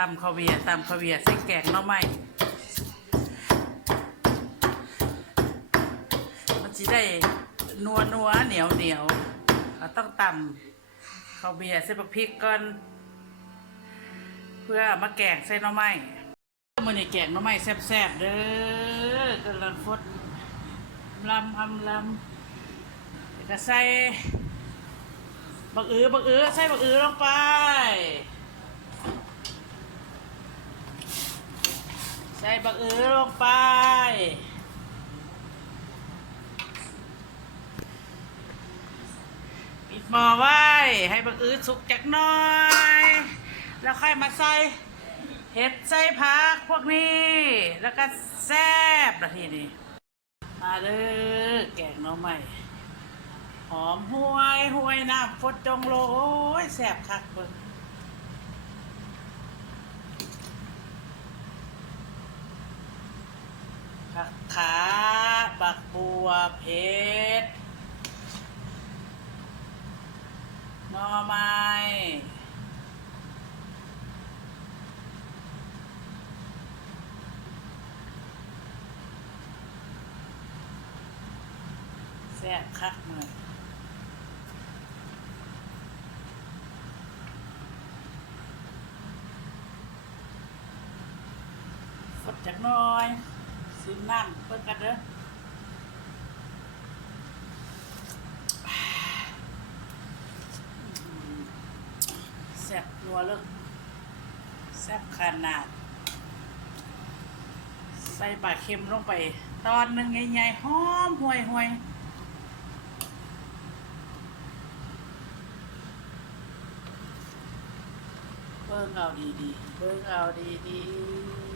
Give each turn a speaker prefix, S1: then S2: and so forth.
S1: ตำข้าวเวียตำข้าวเวียใส่แกงหน่อไม้มันจะได้นัวนัวเหนียวเหนียวเราต้องตำข้าวเวียใส่บักพริกก่อนเพื่อมาแกงใส่หน่อไม้มันนี่แกงหน่อไม้แซ่บๆเด้อกำลังฟดลำอำลำล้วก็ใส่บักอือบักอือใส่บักอือลงไป ใส่บักอือลงไป ปิดหม้อไว้ ให้บักอือสุกจักหน่อย แล้วค่อยมาใส่เห็ดใส่ผักพวกนี้ แล้วก็แซ่บละทีนี้มาเด้อแกงน้องใหม่ หอมห้วยห้วยน้ำฟดจงโลโอ้ยแสบคักเบิ่ง ผักขาบักบัวเพชรนอไม้แซ่บคักเมือกดจักน่อย ซิมน้ำเพิ่นกันเด้อแซ่บนัวเลยแซ่บขนาด ใส่ปลาเค็มลงไป ตอนหนึ่งใหญ่ๆหอมห่วยห่วยเบิ่งเอาดีๆเบิ่งเอาดีๆ